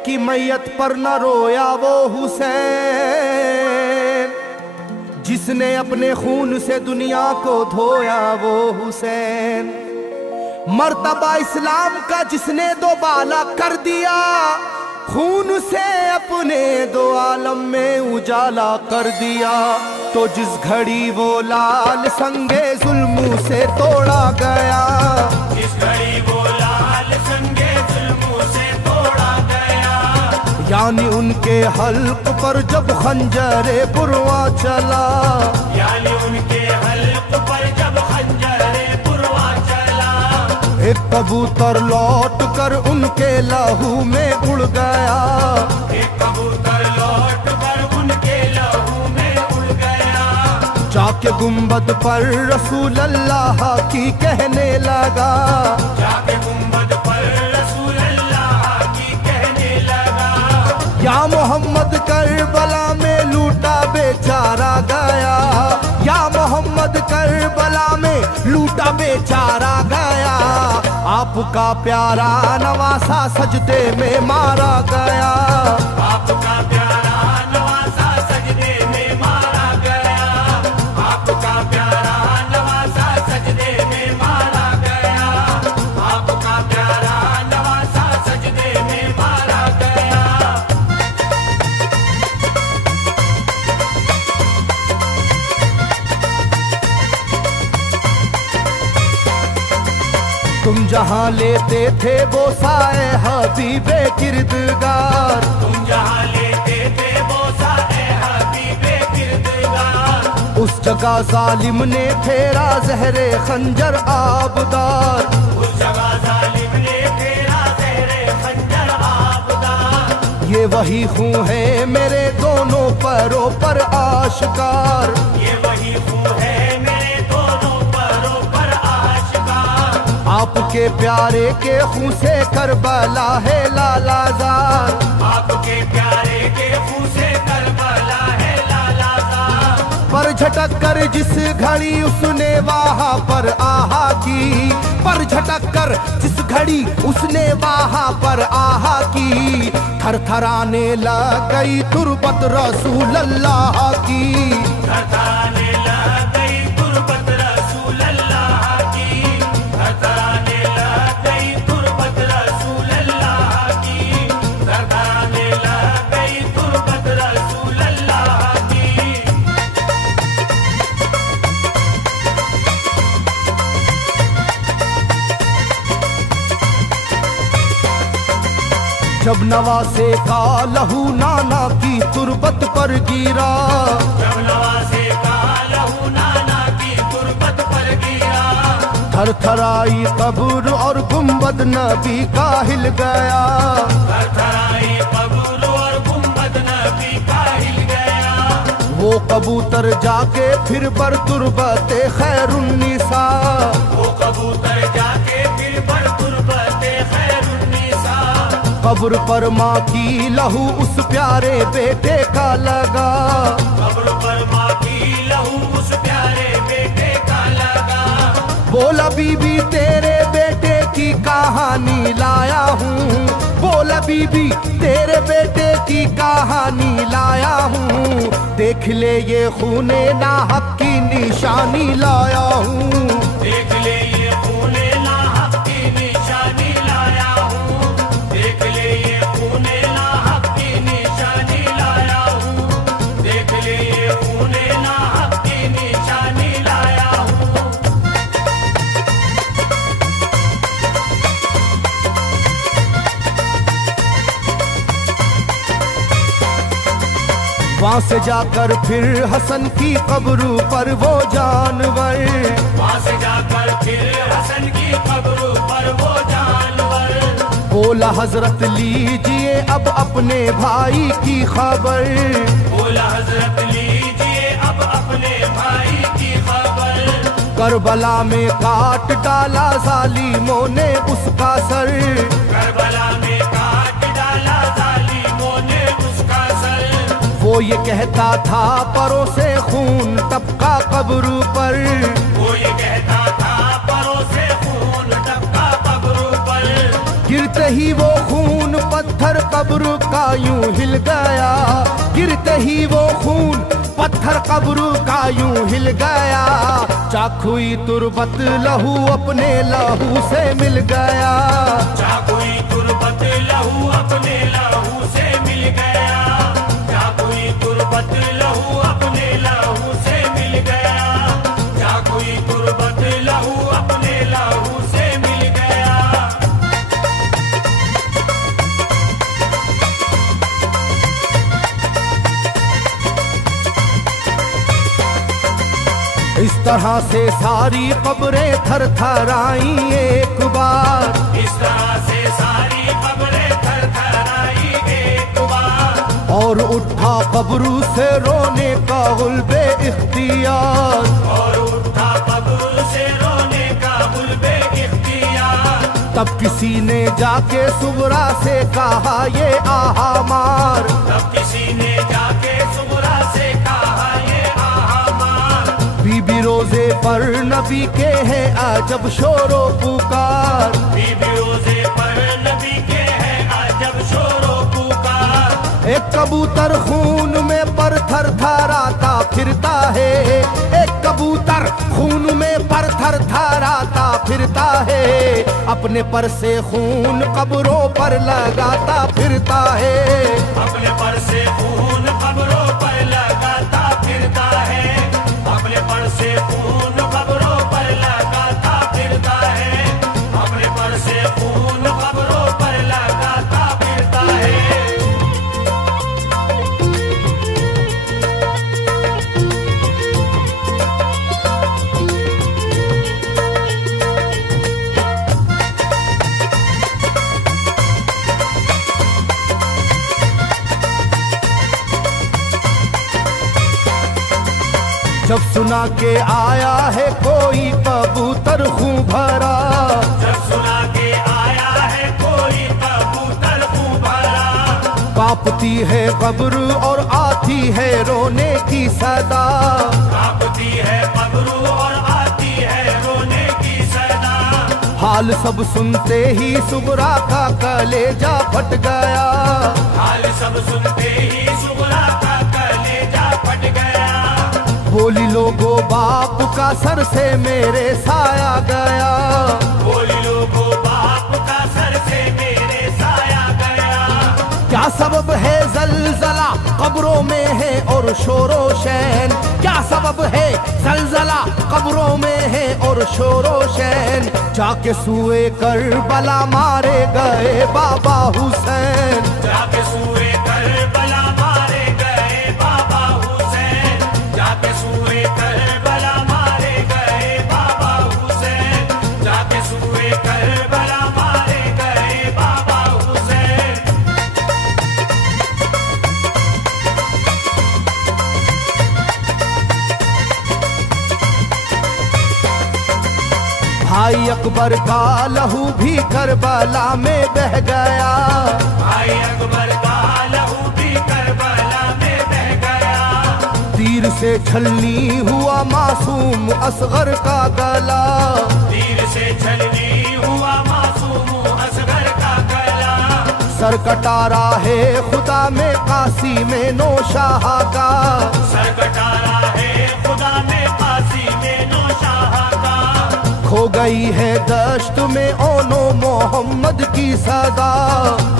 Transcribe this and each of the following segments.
की मैयत पर न रोया वो हुसैन, जिसने अपने खून से दुनिया को धोया वो हुसैन। मर्तबा इस्लाम का जिसने दोबाला कर दिया, खून से अपने दो आलम में उजाला कर दिया। तो जिस घड़ी वो लाल संगे जुल्मों से तोड़ा गया, जिस घड़ी वो लाल संगे जुल्मों से तोड़ा गया, यानी उनके हल्क पर जब खंजरे पुरवा चला, यानी उनके हल्क पर जब खंजरे पुरवा चला, एक कबूतर लौट कर उनके लहू में उड़ गया, एक कबूतर लौट कर उनके लहू में उड़ गया, जाके गुंबद पर रसूल अल्लाह की कहने लगा, जाके गुंबद पर रसूल अल्लाह की कहने लगा, या मोहम्मद करबला में लूटा बेचारा गया, या मोहम्मद करबला में लूटा बेचारा गया। आपका प्यारा नवासा सजदे में मारा गया, आपका प्यारा नवासा सजदे में मारा गया, आपका प्यारा नवासा सजदे में मारा गया, आपका प्यारा नवासा सजदे में मारा गया। तुम जहाँ लेते थे वो साए हबीबे किरदगार, तुम जहाँ लेते थे वो साए हबीबे किरदगार, उस जगह जालिम ने फेरा जहरे खंजर आबदार, उस जगह जालिम ने फेरा जहरे खंजर आबदार। ये वही खून है मेरे दोनों पैरों पर आश्कार, ये वही खून है मेरे दोनों पैरों पर आशिकार। आपके प्यारे के खून से करबला है लालाजार, आपके प्यारे के खून से करबला है लालाजार। पर झटक कर जिस घड़ी उसने वहाँ पर आहा की, पर झटक कर जिस घड़ी उसने वहाँ पर आहा की, थरथराने लग गई तुरबत रसूल अल्लाह की, थरथराने लग गई तुरबत रसूल अल्लाह की, थरथराने लग गई तुरबत रसूल अल्लाह की, थरथराने लग गई तुरबत रसूल अल्लाह की। जब नवासे का लहू नाना की तुरबत पर गिरा, जब नवासे का लहू नाना की तुरबत पर गिरा, थरथराई कब्र और गुंबद नबी का हिल गया, थरथराई कब्र और गुंबद नबी का हिल गया। वो कबूतर जाके फिर पर तुरबते खैरुन्निसा, वो कबूतर जाके फिर पर तुरबते खैरुन्निसा, कब्र पर माँ की लहू उस प्यारे बेटे का लगा, कब्र पर माँ की लहू उस प्यारे बेटे का लगा। बोला बीबी तेरे बेटे की कहानी लाया हूँ, बोला बीबी तेरे बेटे की कहानी लाया हूँ, देख ले ये खूने नाहक की निशानी लाया हूँ, देख ले ये खूने नाहक की निशानी लाया हूँ, देख ले ये खूने नाहक की निशानी लाया हूँ, देख ले ये खूने नाहक की निशानी लाया हूँ। वहाँ से जाकर फिर हसन की कब्र पर वो जानवर, वहाँ से जाकर फिर हसन की कब्र पर वो जानवर, बोला हजरत लीजिए अब अपने भाई की खबर, बोला हजरत लीजिए अब अपने भाई की खबर। करबला में काट डाला जालिमों ने उसका सर, करबला में काट डाला जालिमों ने उसका सर। वो ये कहता था परों से खून टपका कब्र पर, वो ये कहता था परों से खून टपका कब्र पर। गिरते ही वो खून पत्थर कब्र का यूं हिल गया, गिरते ही वो खून पत्थर कब्र का यूं हिल गया। चाकुई तुरबत लहू अपने लहू से मिल गया, चाकुई तुरबत लहू अपने लहू से मिल गया, चाकुई तुरबत लहू अपने लहू से मिल गया, चाकुई तुरबत लहू अपने लहू से मिल गया। इस तरह से सारी कब्रें थर थर आई एक बार, इस तरह से सारी कब्रें थर थर आई एक बार, और उठा कब्र से रोने का गुल्बे इख्तियार, और उठा कब्र से रोने का गुल्बे इख्तियार। तब किसी ने जाके सुगरा से कहा ये आहा मार, तब किसी ने जाके सुगरा से कहा ये आहा मार। बीबी रोजे पर नबी के हैं अजब शोरो पुकार, बीबी रोजे पर नबी के हैं अजब शोरो पुकार। एक कबूतर खून में पर थर थराता फिरता है, एक कबूतर खून में पर थर थराता फिरता है, अपने पर से खून कब्रों पर लगाता फिरता है, अपने पर से खून कब्रों पर लगाता फिरता है, अपने पर से खून कब्रों पर लगाता फिरता है, अपने पर से खून कब्रों पर लगाता फिरता है। जब सुना के आया है कोई कबूतर खूं भरा, जब सुना के आया है कोई कबूतर खूं भरा, कांपती है कब्र और आती है रोने की सदा, कांपती है कब्र और आती है रोने की सदा। हाल सब सुनते ही सुगरा का कलेजा फट गया, हाल सब सुनते ही सुगरा का कलेजा फट गया। बोली लोगो बाप का सर से मेरे साया गया, बोली लोगो बाप का सर से मेरे साया गया। क्या सबब है जलजला कब्रों में है और शोरो शैन, क्या सबब है जलजला कब्रों में है और शोरो शैन। जाके सुए करबला मारे गए बाबा हुसैन, जाके सुए करबला मारे गए बाबा हुसैन, जाके सुए करबला मारे गए बाबा हुसैन, जाके सुए करबला मारे गए बाबा हुसैन। भाई अकबर का लहू भी करबला में बह गया, भाई अकबर का लहू भी करबला में बह गया। तीर से छलनी हुआ मासूम असगर का गला, तीर से छलनी हुआ मासूम असगर का गला। सर कटारा है खुदा में काशी में नौशाह का, सर कटारा है खुदा में काशी में नौशाह का। खो गई है दश्त में ओनो मोहम्मद की सदा,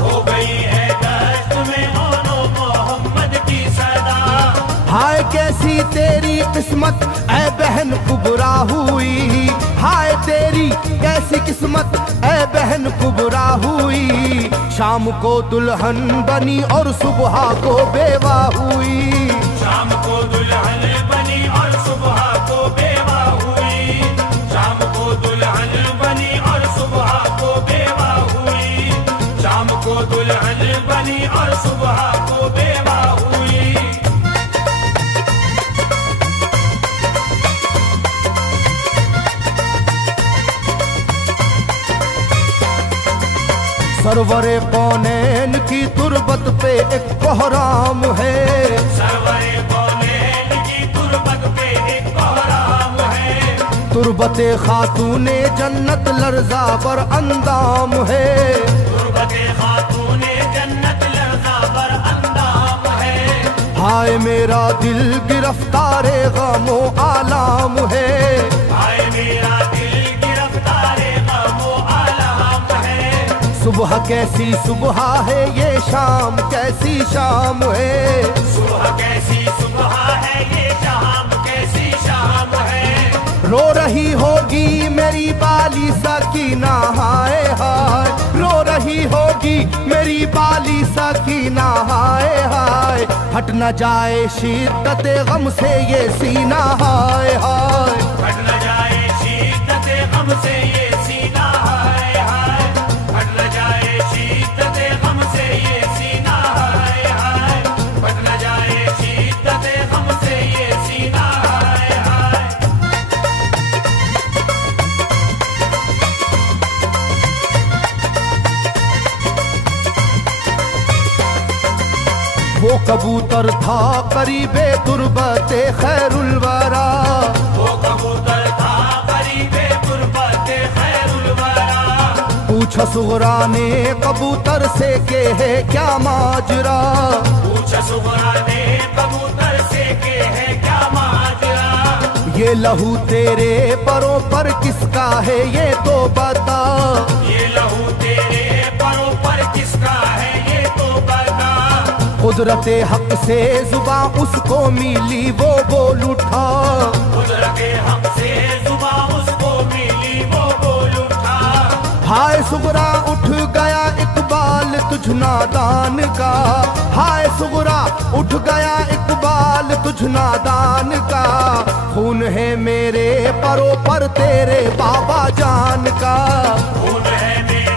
हो गई है दश्त में ओनो मोहम्मद की सदा। हाय कैसी तेरी किस्मत ऐ बहन कुबरा हुई, हाय तेरी कैसी किस्मत ऐ बहन कुबरा हुई। शाम को दुल्हन बनी और सुबह को बेवा हुई, शाम को दुल्हन बनी और सुबह को बेवा हुई, शाम को दुल्हन बनी और सुबह को बेवा हुई, शाम को दुल्हन बनी और सुबह को बेवा हुई। सरवरे कौनैन की तुरबत पे एक कोहराम है, सरवरे कौनैन की तुरबत पे एक कोहराम है। तुरबते खातूने जन्नत लर्जा पर अंदाम है, हाय मेरा दिल गिरफ्तारे गमो आलाम है, हाय मेरा दिल गिरफ्तारे गमो आलम है। सुबह कैसी सुबह है ये शाम कैसी शाम है, सुबह कैसी सुबह है ये शाम कैसी शाम है। रो रही होगी मेरी बाली सकीना हाय हाय, रो रही होगी मेरी बाली सकीना हाय हाय, हट न जाए शिद्दत गम से ये सीना हाय हाय, हट न जाए शिद्दत गम से ये सीना हाय हाय, हट न जाए शिद्दत गम से ये सीना हाय हाय, हट न जाए शिद्दत गम से ये सीना हाय हाय। वो कबूतर था करीबे तुरबते खैरुल वरा, वो कबूतर था करीबे तुरबते खैरुल वरा। पूछा सुगरा ने कबूतर से के है क्या माजरा, पूछा सुगरा ने कबूतर से के है क्या माजरा। ये लहू तेरे परों पर किसका है ये तो बता, ये लहू तेरे परों पर किसका है ये तो बता। कुदरते हक से जुबां उसको मिली वो बोल उठा, कुदरते हक से जुबां उसको मिली वो बोल उठा। हाय सुगरा उठ गया इकबाल तुझ नादान का, हाय सुगरा उठ गया इकबाल तुझ नादान का, खून है मेरे परों पर तेरे बाबा जान का, खून है मेरे